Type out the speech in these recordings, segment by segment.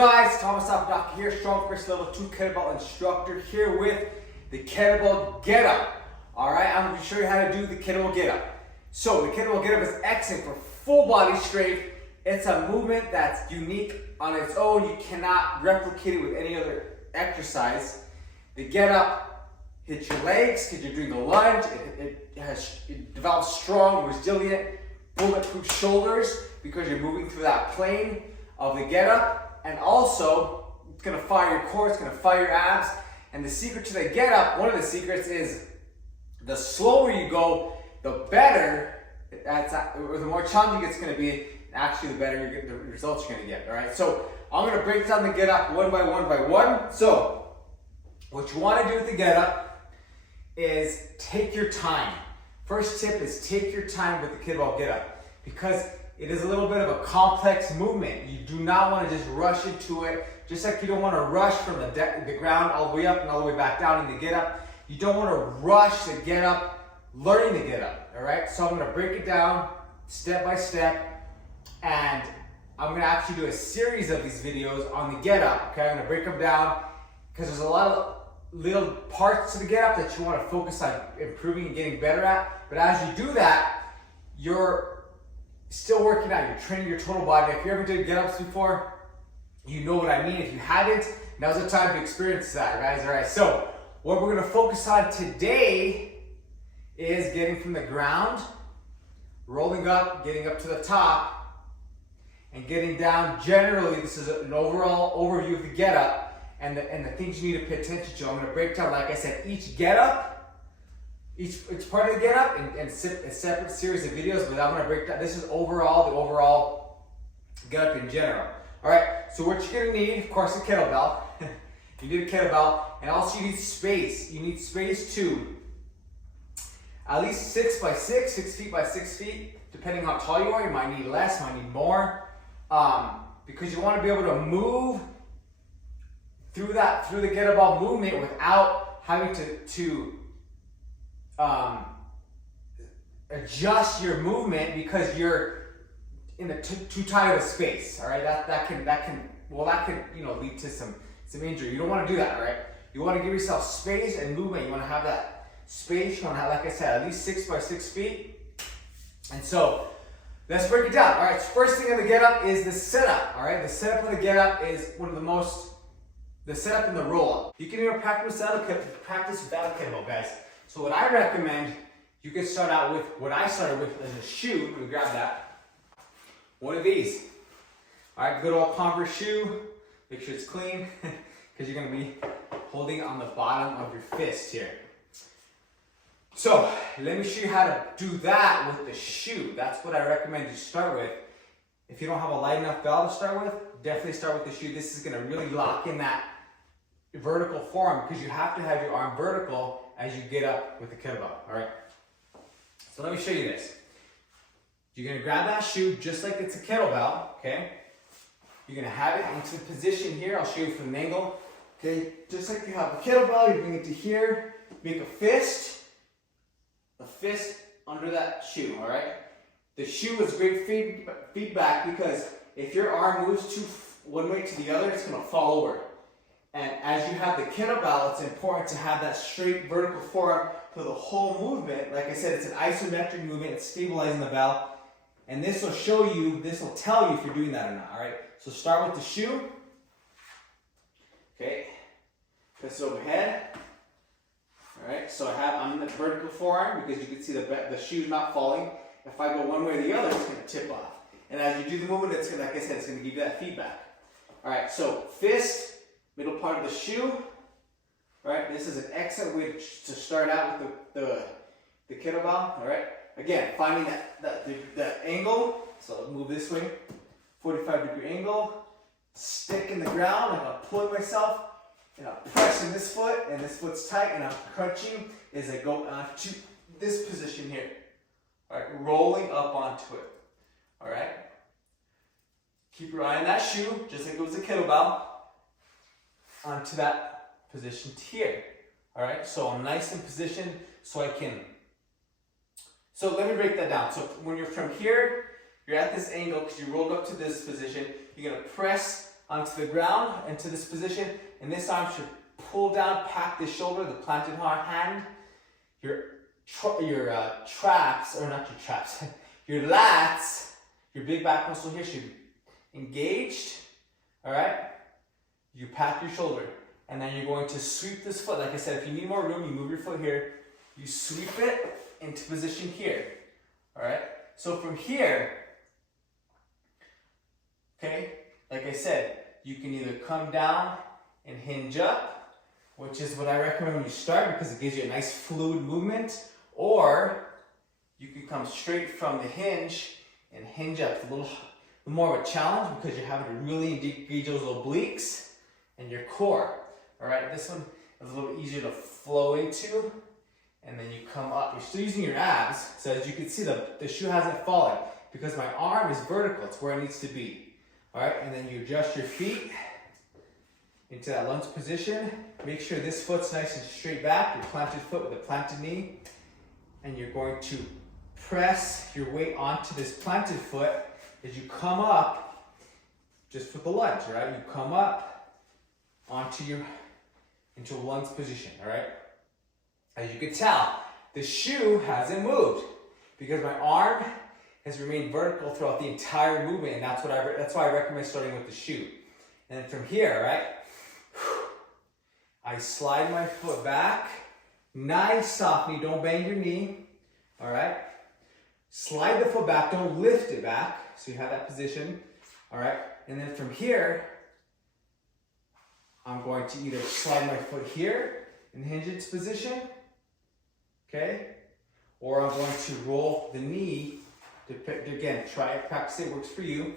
guys? Thomas Doc here, Strong First Level 2 Kettlebell instructor here with the Kettlebell Get Up. Alright, I'm going to show you how to do the Kettlebell Get Up. So the Kettlebell Get Up is excellent for full body strength. It's a movement that's unique on its own. You cannot replicate it with any other exercise. The Get Up hits your legs because you're doing the lunge. It develops strong, resilient, bulletproof shoulders because you're moving through that plane of the Get Up, and also it's going to fire your core, it's going to fire your abs. And the secret to the Get Up, one of the secrets is the slower you go, the better, or the more challenging it's going to be. Actually, the better the results you're going to get. All right, so I'm going to break down the Get Up one by one. So what you want to do with the Get Up is take your time. First tip is take your time with the Kettlebell Get Up, because it is a little bit of a complex movement. You do not want to just rush into it, just like you don't want to rush from the ground all the way up and all the way back down in the Get Up. You don't want to rush the Get Up, learning the Get Up, all right? So I'm going to break it down step by step, and I'm going to actually do a series of these videos on the Get Up, okay? I'm going to break them down because there's a lot of little parts to the Get Up that you want to focus on improving and getting better at. But as you do that, you're still working out, you're training your total body. If you ever did Get Ups before, you know what I mean. If you haven't, now's the time to experience that, guys. All right, so what we're going to focus on today is getting from the ground, rolling up, getting up to the top, and getting down. Generally, this is an overall overview of the Get Up and the things you need to pay attention to. I'm going to break down, like I said, each Get Up, each part of the Get Up, and a separate series of videos, but I'm going to break down, this is the overall Get Up in general. All right, so what you're going to need, of course, a kettlebell. You need a kettlebell, and also you need space. You need space to at least 6 by 6, 6 feet by 6 feet, depending how tall you are. You might need less, might need more, because you want to be able to move through the kettlebell movement without having to adjust your movement because you're in a too tight of a space. All right, that can lead to some injury. You don't want to do that. All right, you want to give yourself space and movement. You want to have that space. You want to have, like I said, at least 6 by 6 feet. And so let's break it down. All right, so first thing on the Get Up is the setup. All right, the setup of the Get Up is one of the setup and the roll up. You can even practice without a kettlebell, guys. So what I recommend, you can start out with what I started with as a shoe. Let me grab that. One of these. All right, good old Converse shoe. Make sure it's clean because you're going to be holding on the bottom of your fist here. So let me show you how to do that with the shoe. That's what I recommend you start with. If you don't have a light enough bell to start with, definitely start with the shoe. This is going to really lock in that vertical form because you have to have your arm vertical as you get up with the kettlebell. All right. So let me show you this. You're going to grab that shoe just like it's a kettlebell. Okay. You're going to have it into position here. I'll show you from an angle. Okay. Just like you have a kettlebell, you bring it to here. Make a fist under that shoe. All right. The shoe is great feedback because if your arm moves one way to the other, it's going to fall over. And as you have the kettlebell, it's important to have that straight vertical form for the whole movement. Like I said, it's an isometric movement. It's stabilizing the bell. And this will tell you if you're doing that or not. All right. So start with the shoe. Okay. Press it overhead. All right. So I'm in the vertical forearm because you can see the shoe's not falling. If I go one way or the other, it's going to tip off. And as you do the movement, like I said, it's going to give you that feedback. All right, so fist, middle part of the shoe. All right, this is an excellent way to start out with the kettlebell. All right, again, finding that angle. So move this way, 45-degree angle. Stick in the ground, and I'm pulling myself, and I'm pressing this foot, and this foot's tight, and I'm crunching as I go onto this position here. All right, rolling up onto it. All right. Keep your eye on that shoe, just like it was a kettlebell, onto that position here. All right. So I'm nice in position, so I can. So let me break that down. So when you're from here, you're at this angle because you rolled up to this position. You're gonna press onto the ground, into this position, and this arm should pull down, pack the shoulder, the planted hand, your traps, or not your traps, your lats, your big back muscle here should be engaged, all right? You pack your shoulder, and then you're going to sweep this foot. Like I said, if you need more room, you move your foot here, you sweep it into position here, all right? So from here, okay, like I said, you can either come down and hinge up, which is what I recommend when you start because it gives you a nice fluid movement, or you can come straight from the hinge and hinge up. It's a little more of a challenge because you're having to really engage those obliques and your core. All right, this one is a little easier to flow into, and then you come up. You're still using your abs, so as you can see, the shoe hasn't fallen because my arm is vertical. It's where it needs to be. All right, and then you adjust your feet into that lunge position. Make sure this foot's nice and straight back, your planted foot with a planted knee, and you're going to press your weight onto this planted foot as you come up, just with the lunge, right? You come up into a lunge position, all right? As you can tell, the shoe hasn't moved because my arm has remained vertical throughout the entire movement, and that's why I recommend starting with the shoe. And then from here, right, I slide my foot back, nice soft knee, don't bang your knee, all right? Slide the foot back, don't lift it back, so you have that position, all right? And then from here, I'm going to either slide my foot here and hinge its position, okay? Or I'm going to roll the knee. Again, try it, practice it, works for you.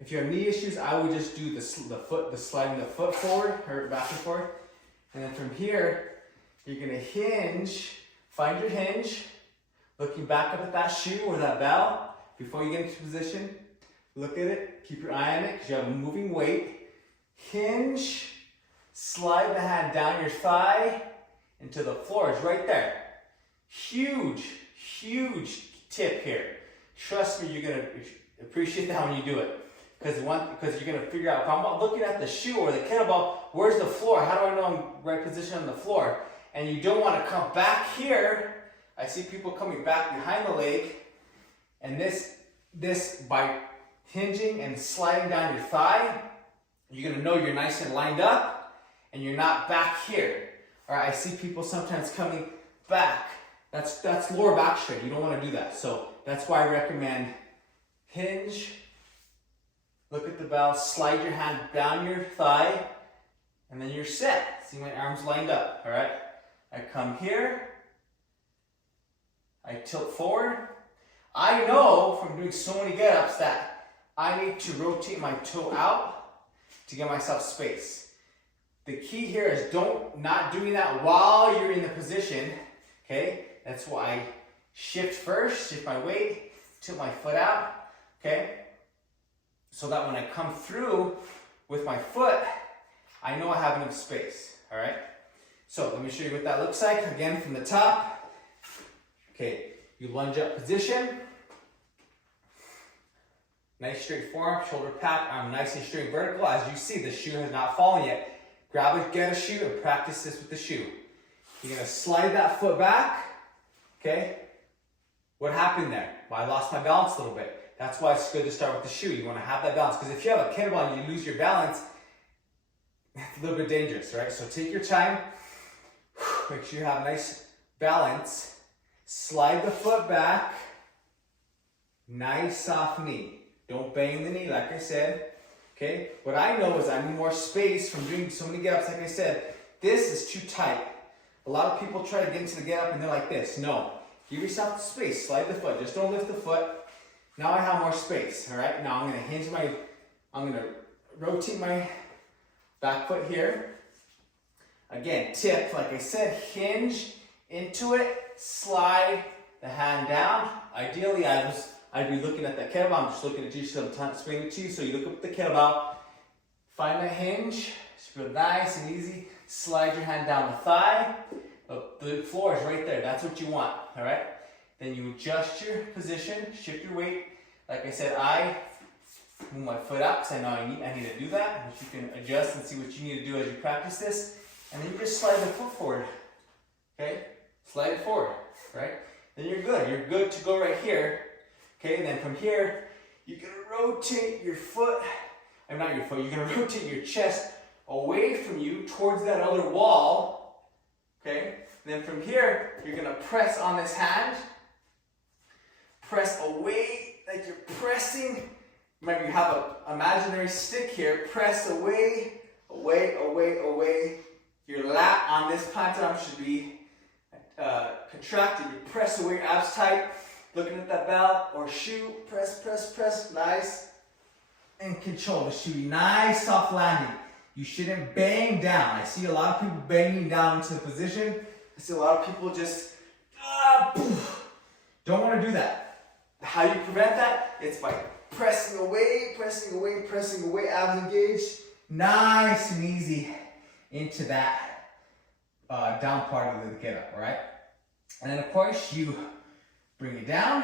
If you have knee issues, I would just do the sliding the foot forward, or back and forth. And then from here, you're gonna hinge, find your hinge, looking back up at that shoe or that bell before you get into position. Look at it, keep your eye on it, because you have a moving weight. Hinge, slide the hand down your thigh into the floor, it's right there. Huge, huge tip here. Trust me, you're gonna appreciate that when you do it. Because you're gonna figure out, if I'm looking at the shoe or the kettlebell, where's the floor? How do I know I'm right position on the floor? And you don't wanna come back here. I see people coming back behind the leg. And this by hinging and sliding down your thigh, you're gonna know you're nice and lined up and you're not back here. All right, I see people sometimes coming back. That's lower back straight. You don't want to do that. So that's why I recommend hinge, look at the bell, slide your hand down your thigh, and then you're set. See my arms lined up, all right? I come here, I tilt forward. I know from doing so many get-ups that I need to rotate my toe out to get myself space. The key here is not doing that while you're in the position, okay? That's why I shift first, shift my weight, tilt my foot out, okay? So that when I come through with my foot, I know I have enough space, all right? So let me show you what that looks like. Again, from the top. Okay, you lunge up position. Nice straight forearm, shoulder pack, arm nice and straight vertical. As you see, the shoe has not fallen yet. Get a shoe and practice this with the shoe. You're gonna slide that foot back. Okay, what happened there? Well, I lost my balance a little bit. That's why it's good to start with the shoe. You want to have that balance, because if you have a kettlebell and you lose your balance, it's a little bit dangerous, right? So take your time, make sure you have nice balance, slide the foot back, nice soft knee. Don't bang the knee, like I said. Okay, what I know is I need more space from doing so many get-ups. Like I said, this is too tight. A lot of people try to get into the get-up and they're like this. No, give yourself the space, slide the foot, just don't lift the foot. Now I have more space, all right? Now I'm gonna rotate my back foot here. Again, tip, like I said, hinge into it, slide the hand down. Ideally, I'd be looking at that kettlebell. I'm just looking at you, so I'm trying to explain it to you. So you look up at the kettlebell, find that hinge, it's real nice and easy. Slide your hand down the thigh. The floor is right there. That's what you want, all right? Then you adjust your position, shift your weight. Like I said, I Move my foot up because I know I need to do that, which you can adjust and see what you need to do as you practice this. And then you just slide the foot forward, okay? Slide it forward, right? Then you're good. You're good to go right here, okay? And then from here, you're gonna rotate your foot, not your foot, you're gonna rotate your chest away from you towards that other wall, okay? And then from here, you're gonna press on this hand, press away, like you're pressing. Remember, you have an imaginary stick here. Press away, away, away, away. Your lat on this plantar arm should be contracted. You press away, your abs tight. Looking at that belt or shoe. Press, press, press. Nice. And control the shoe. Nice, soft landing. You shouldn't bang down. I see a lot of people banging down into the position. I see a lot of people just, don't want to do that. How you prevent that? It's by pressing away, pressing away, pressing away, abs engaged. Nice and easy into that down part of the get up, all right? And then of course you bring it down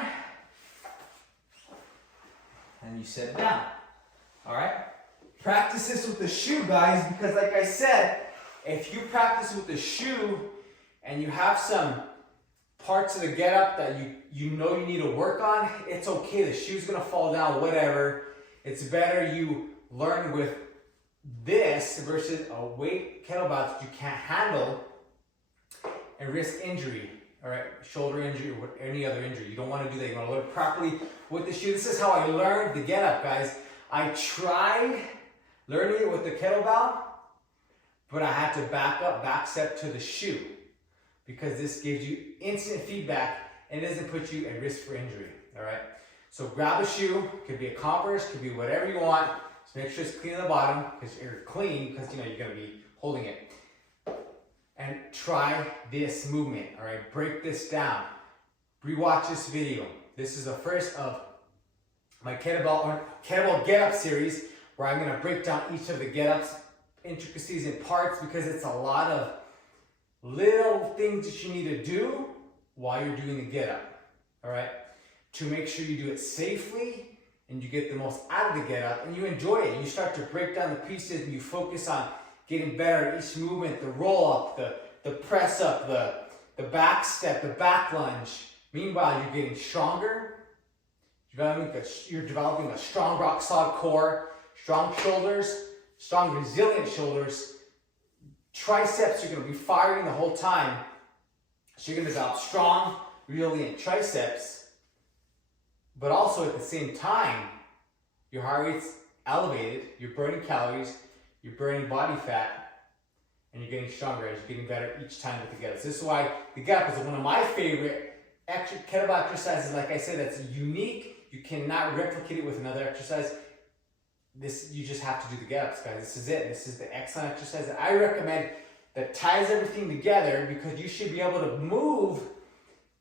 and you set it down, all right? Practice this with the shoe, guys, because like I said, if you practice with the shoe and you have some parts of the get up that you know you need to work on, it's okay. The shoe's gonna fall down, whatever. It's better you learn with this versus a weight kettlebell that you can't handle and risk injury, all right? Shoulder injury or any other injury. You don't want to do that. You want to learn properly with the shoe. This is how I learned the get up, guys. I tried learning it with the kettlebell, but I had to back step to the shoe, because this gives you instant feedback and it doesn't put you at risk for injury, all right? So grab a shoe, could be a Converse, could be whatever you want. Just make sure it's clean on the bottom, because you're clean, because you know you're gonna be holding it. And try this movement, all right? Break this down. Rewatch this video. This is the first of my kettlebell get-up series, where I'm gonna break down each of the get-ups, intricacies and parts, because it's a lot of little things that you need to do while you're doing the get up, all right? To make sure you do it safely and you get the most out of the get up and you enjoy it. You start to break down the pieces and you focus on getting better at each movement, the roll up, the press up, the back step, the back lunge. Meanwhile, you're getting stronger. You're developing a strong rock solid core, strong shoulders, strong resilient shoulders. Triceps, you're going to be firing the whole time. So you're going to develop strong, resilient triceps. But also at the same time, your heart rate's elevated, you're burning calories, you're burning body fat, and you're getting stronger as you're getting better each time with the get-ups. This is why the get-up is one of my favorite kettlebell exercises. Like I said, that's unique. You cannot replicate it with another exercise. You just have to do the get-ups, guys. This is it. This is the excellent exercise that I recommend that ties everything together, because you should be able to move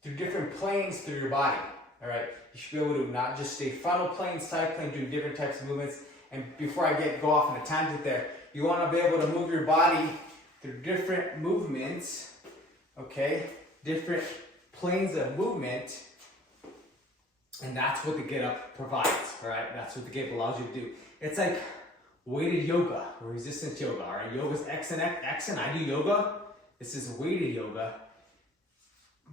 through different planes through your body, all right? You should be able to not just stay frontal plane, side plane, doing different types of movements. And before I go off on a tangent there, you want to be able to move your body through different movements, okay? Different planes of movement. And that's what the get-up provides, all right? That's what the get-up allows you to do. It's like weighted yoga or resistance yoga, all right? Yoga's X and I do yoga. This is weighted yoga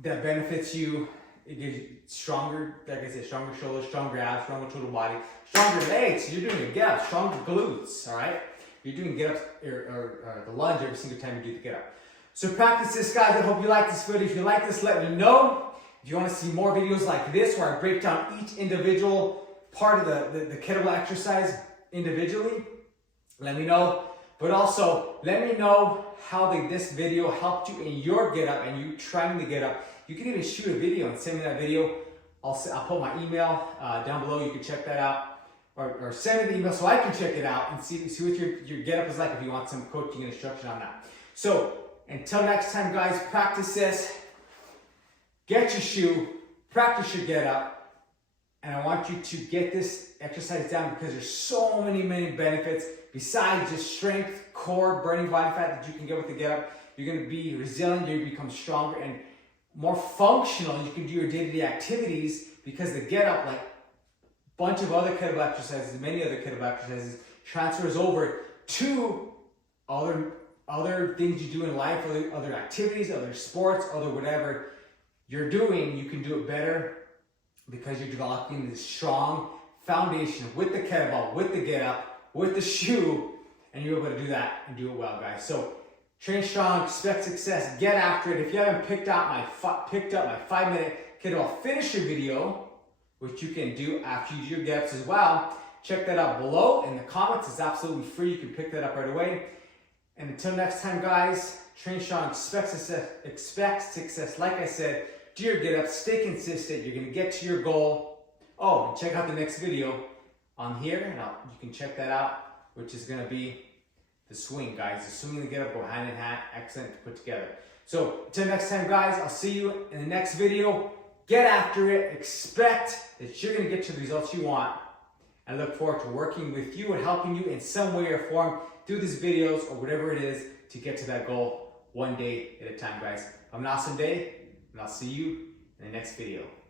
that benefits you. It gives you stronger, like I said, stronger shoulders, stronger abs, stronger total body, stronger legs. You're doing a get-up, stronger glutes, all right? You're doing get-ups or the lunge every single time you do the get-up. So practice this, guys. I hope you like this video. If you like this, let me know. If you want to see more videos like this, where I break down each individual part of the kettlebell exercise individually, let me know. But also, let me know how this video helped you in your get-up and you trying to get up. You can even shoot a video and send me that video. I'll put my email down below. You can check that out. Or send me the email so I can check it out and see what your get-up is like if you want some coaching and instruction on that. So, until next time, guys, practice this. Get your shoe, practice your get-up, and I want you to get this exercise down, because there's so many benefits besides just strength, core, burning body fat that you can get with the get-up. You're going to be resilient, you're going to become stronger and more functional. You can do your day-to-day activities, because the get-up, like bunch of other kettlebell exercises, many other kettlebell exercises, transfers over to other things you do in life, other activities, other sports, other whatever you're doing. You can do it better because you're developing this strong foundation with the kettlebell, with the get up, with the shoe, and you're able to do that and do it well, guys. So train strong, expect success, get after it. If you haven't picked up my 5-minute kettlebell finisher video, which you can do after you do your get ups as well, check that out below in the comments. It's absolutely free. You can pick that up right away. And until next time, guys, train strong, expect success. Like I said, do your get ups, stay consistent. You're gonna get to your goal. Oh, and check out the next video on here, and you can check that out, which is gonna be the swing, guys. The swing and the get up go hand in hand, excellent to put together. So until next time, guys, I'll see you in the next video. Get after it, expect that you're gonna get to the results you want. I look forward to working with you and helping you in some way or form through these videos or whatever it is to get to that goal one day at a time, guys. Have an awesome day, and I'll see you in the next video.